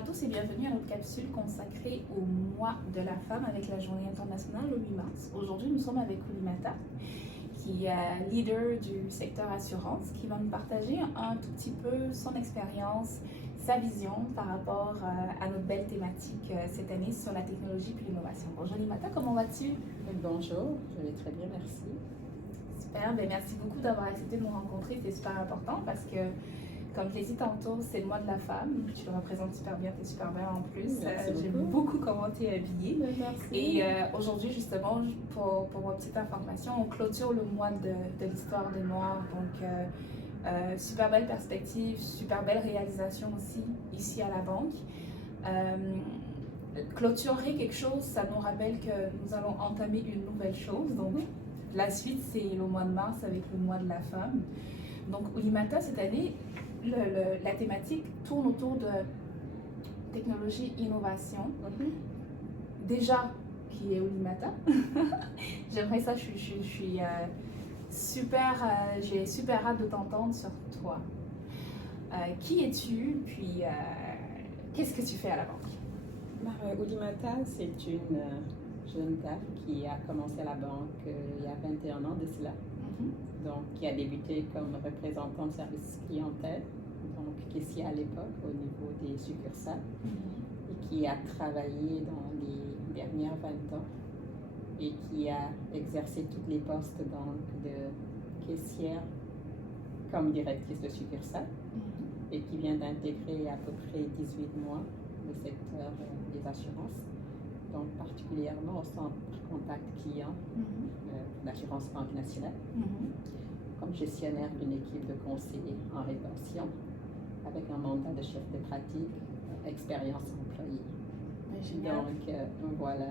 à tous et bienvenue à notre capsule consacrée au mois de la femme avec la journée internationale le 8 mars. Aujourd'hui, nous sommes avec Oulimata, qui est leader du secteur assurance, qui va nous partager un tout petit peu son expérience, sa vision par rapport à notre belle thématique cette année sur la technologie puis l'innovation. Bonjour Oulimata, comment vas-tu? Bonjour, je vais très bien, merci. Super, ben merci beaucoup d'avoir accepté de nous rencontrer, c'est super important parce que comme je l'ai dit tantôt, c'est le mois de la femme. Tu le représentes super bien, tu es super belle en plus. J'aime beaucoup comment tu es habillée. Merci. Et aujourd'hui, justement, pour ma petite information, on clôture le mois de l'histoire des Noirs. Donc, super belle perspective, super belle réalisation aussi ici à la banque. Clôturer quelque chose, ça nous rappelle que nous allons entamer une nouvelle chose. Donc, la suite, c'est le mois de mars avec le mois de la femme. Donc, Oulimata, cette année, la thématique tourne autour de technologie, innovation. Déjà, qui est Oulimata. J'aimerais ça, je suis super, j'ai super hâte de t'entendre sur toi. Qui es-tu, puis qu'est-ce que tu fais à la banque? Oulimata, c'est une jeune dame qui a commencé à la banque il y a 21 ans de cela. Donc, qui a débuté comme représentant de service clientèle, donc caissier à l'époque au niveau des succursales, et qui a travaillé dans les dernières 20 ans et qui a exercé tous les postes donc, de caissière comme directrice de succursale et qui vient d'intégrer il y a à peu près 18 mois le secteur des assurances, donc particulièrement au centre contact client l'assurance Banque Nationale, comme gestionnaire d'une équipe de conseillers en rétention, avec un mandat de chef de pratique, expérience employée. Donc voilà,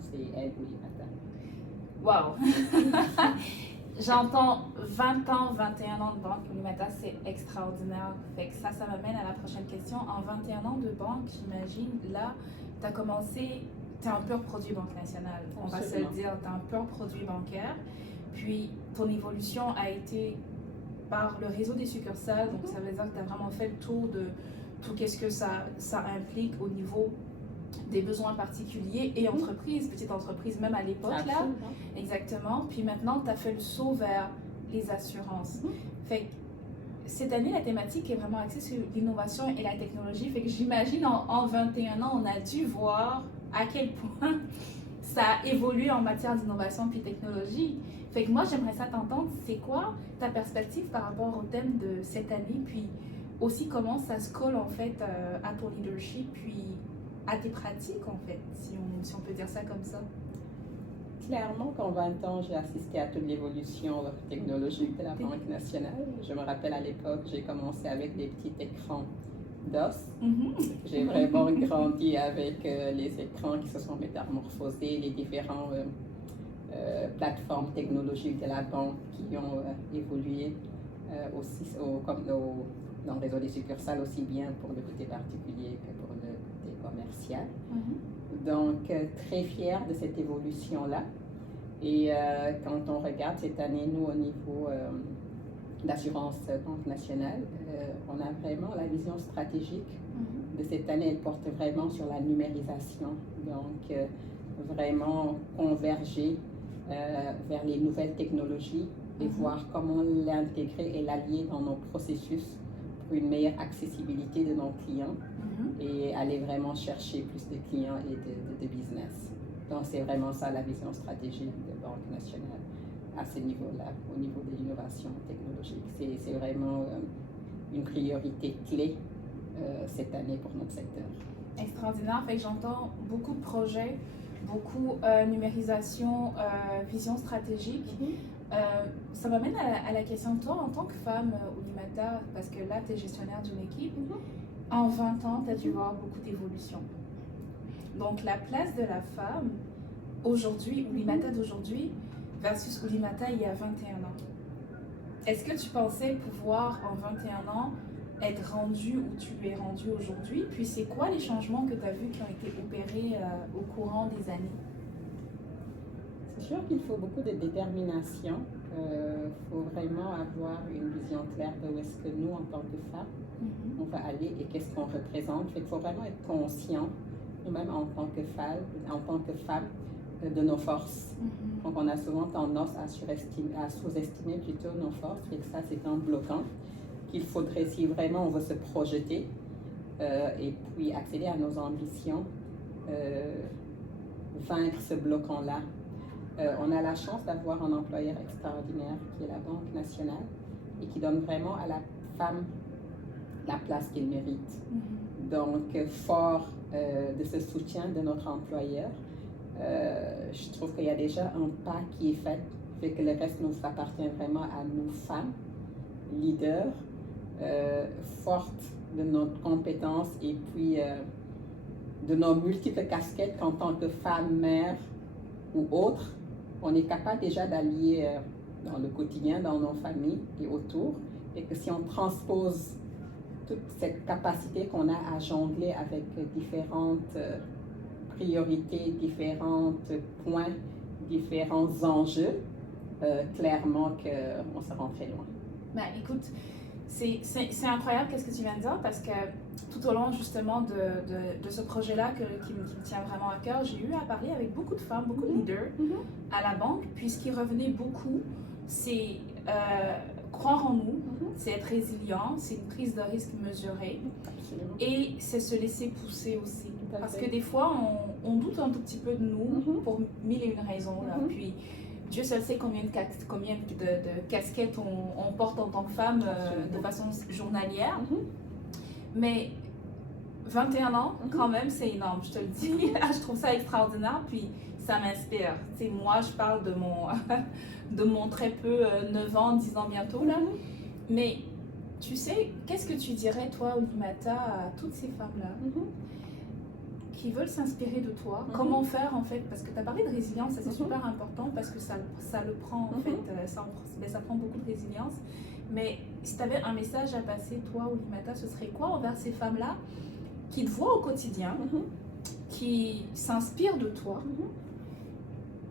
c'est elle, Oulimata. Wow! J'entends 20 ans, 21 ans de banque, Oulimata, c'est extraordinaire. Fait que ça m'amène à la prochaine question. En 21 ans de banque, j'imagine, là, tu as commencé. Tu es un pur produit Banque Nationale, on va se le dire, tu es un pur produit bancaire. Puis ton évolution a été par le réseau des succursales, donc ça veut dire que tu as vraiment fait le tour de tout qu'est-ce que ça implique au niveau des besoins particuliers et entreprises, petites entreprises même à l'époque là. Exactement. Puis maintenant, tu as fait le saut vers les assurances. Fait que cette année, la thématique est vraiment axée sur l'innovation et la technologie. Fait que j'imagine en 21 ans, on a dû voir à quel point ça a évolué en matière d'innovation puis technologie. Fait que moi, j'aimerais ça t'entendre, c'est quoi ta perspective par rapport au thème de cette année, puis aussi comment ça se colle en fait à ton leadership, puis à tes pratiques en fait, si on peut dire ça comme ça. Clairement qu'en 20 ans, j'ai assisté à toute l'évolution technologique de la Banque Nationale. Je me rappelle à l'époque, j'ai commencé avec des petits écrans d'os. J'ai vraiment grandi avec les écrans qui se sont métamorphosés, les différentes plateformes technologiques de la banque qui ont évolué aussi dans le réseau des succursales, aussi bien pour le côté particulier que pour le côté commercial. Donc, très fière de cette évolution-là. Et quand on regarde cette année, nous, au niveau d'assurance Banque Nationale, on a vraiment la vision stratégique de cette année. Elle porte vraiment sur la numérisation. Donc, vraiment converger vers les nouvelles technologies et voir comment l'intégrer et l'allier dans nos processus pour une meilleure accessibilité de nos clients et aller vraiment chercher plus de clients et de business. Donc, c'est vraiment ça la vision stratégique de Banque Nationale à ce niveau-là, au niveau de l'innovation technologique. C'est vraiment une priorité clé cette année pour notre secteur. Extraordinaire. Fait que j'entends beaucoup de projets, beaucoup numérisation, vision stratégique. Ça m'amène à la question de toi en tant que femme, Oulimata, parce que là, tu es gestionnaire d'une équipe. En 20 ans, tu as dû voir beaucoup d'évolution. Donc, la place de la femme aujourd'hui, Oulimata d'aujourd'hui, versus Oulimata il y a 21 ans. Est-ce que tu pensais pouvoir, en 21 ans, être rendu où tu es rendu aujourd'hui? Puis, c'est quoi les changements que tu as vus qui ont été opérés au courant des années? C'est sûr qu'il faut beaucoup de détermination faut vraiment avoir une vision claire de où est-ce que nous, en tant que femmes, on va aller et qu'est-ce qu'on représente. Il faut vraiment être conscient, nous-mêmes en tant que femmes, de nos forces. Donc, on a souvent tendance à sous-estimer plutôt nos forces, et que ça, c'est un bloquant qu'il faudrait, si vraiment on veut se projeter et puis accéder à nos ambitions, vaincre ce bloquant-là. On a la chance d'avoir un employeur extraordinaire qui est la Banque nationale et qui donne vraiment à la femme la place qu'elle mérite. Donc, fort de ce soutien de notre employeur, je trouve qu'il y a déjà un pas qui est fait que le reste nous appartient vraiment à nous femmes, leaders, fortes de notre compétence et puis de nos multiples casquettes qu'en tant que femme, mère ou autre, on est capable déjà d'allier dans le quotidien, dans nos familles et autour, et que si on transpose toute cette capacité qu'on a à jongler avec différentes priorités, différents points, différents enjeux, clairement qu'on se rend très loin. Ben, écoute, c'est incroyable qu'est-ce que tu viens de dire, parce que tout au long justement de ce projet-là qui me tient vraiment à cœur, j'ai eu à parler avec beaucoup de femmes, beaucoup de leaders à la banque, puis ce qui revenait beaucoup, c'est croire en nous, c'est être résilient, c'est une prise de risque mesurée. Absolument. Et c'est se laisser pousser aussi. Parce que des fois, on doute un tout petit peu de nous pour mille et une raisons. Là. Puis Dieu seul sait combien de casquettes on porte en tant que femme de façon journalière. Mais 21 ans, quand même, c'est énorme, je te le dis. Je trouve ça extraordinaire, puis ça m'inspire. Tu sais, moi, je parle de mon très peu 9 ans, 10 ans bientôt, là. Mais tu sais, qu'est-ce que tu dirais, toi, Oulimata, à toutes ces femmes-là qui veulent s'inspirer de toi? Comment faire, en fait? Parce que tu as parlé de résilience, ça c'est super important, parce que ça le prend, en fait, ça prend beaucoup de résilience. Mais si tu avais un message à passer, toi, Oulimata, ce serait quoi envers ces femmes-là qui te voient au quotidien, qui s'inspirent de toi,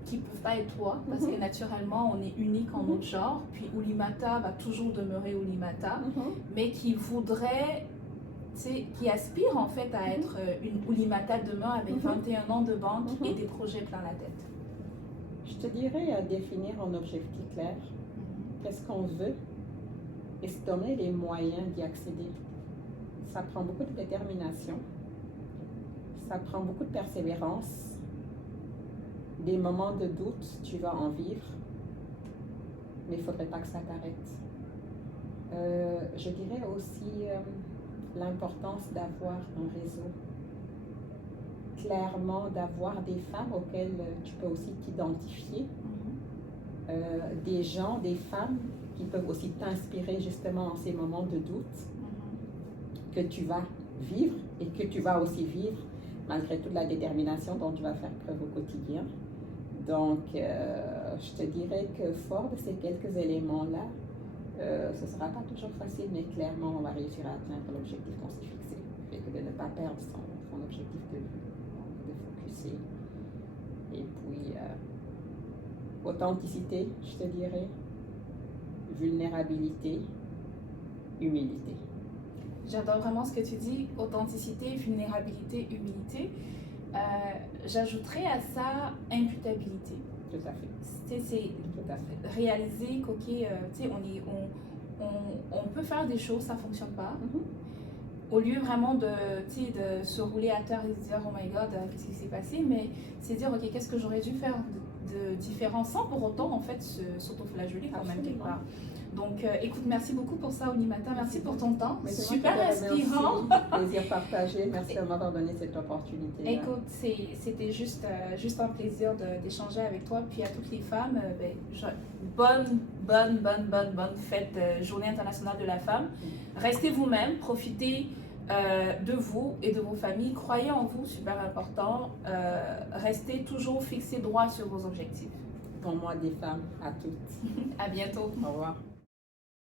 qui ne peuvent pas être toi, parce que naturellement, on est unique en notre genre, puis Oulimata va toujours demeurer Oulimata, mais qui voudraient, qui aspirent en fait à être une Oulimata demain avec 21 ans de banque et des projets plein la tête. Je te dirais définir un objectif clair, qu'est-ce qu'on veut, et se donner les moyens d'y accéder. Ça prend beaucoup de détermination, ça prend beaucoup de persévérance. Des moments de doute, tu vas en vivre, mais il ne faudrait pas que ça t'arrête. Je dirais aussi l'importance d'avoir un réseau. Clairement, d'avoir des femmes auxquelles tu peux aussi t'identifier, des gens, des femmes qui peuvent aussi t'inspirer justement en ces moments de doute que tu vas vivre et que tu vas aussi vivre malgré toute la détermination dont tu vas faire preuve au quotidien. Donc, je te dirais que fort de ces quelques éléments-là, ce ne sera pas toujours facile, mais clairement, on va réussir à atteindre l'objectif qu'on s'est fixé. Et que de ne pas perdre son objectif de vue, de focuser. Et puis, authenticité, je te dirais, vulnérabilité, humilité. J'adore vraiment ce que tu dis, authenticité, vulnérabilité, humilité. J'ajouterais à ça imputabilité. Tout à fait. C'est réaliser qu'ok, on peut faire des choses, ça ne fonctionne pas. Au lieu vraiment de se rouler à terre et de dire oh my god, qu'est-ce qui s'est passé, mais c'est dire ok, qu'est-ce que j'aurais dû faire de différent sans pour autant en fait s'autoflageller quand même quelque part. Donc, écoute, merci beaucoup pour ça, Oulimata. Merci pour ton temps. Super inspirant. Plaisir partagé. Merci de m'avoir donné cette opportunité. Écoute, c'était juste un plaisir d'échanger avec toi. Puis à toutes les femmes, bonne fête, Journée internationale de la femme. Restez vous-même, profitez de vous et de vos familles. Croyez en vous, super important. Restez toujours fixés droit sur vos objectifs. Pour moi, des femmes, à toutes. À bientôt. Au revoir.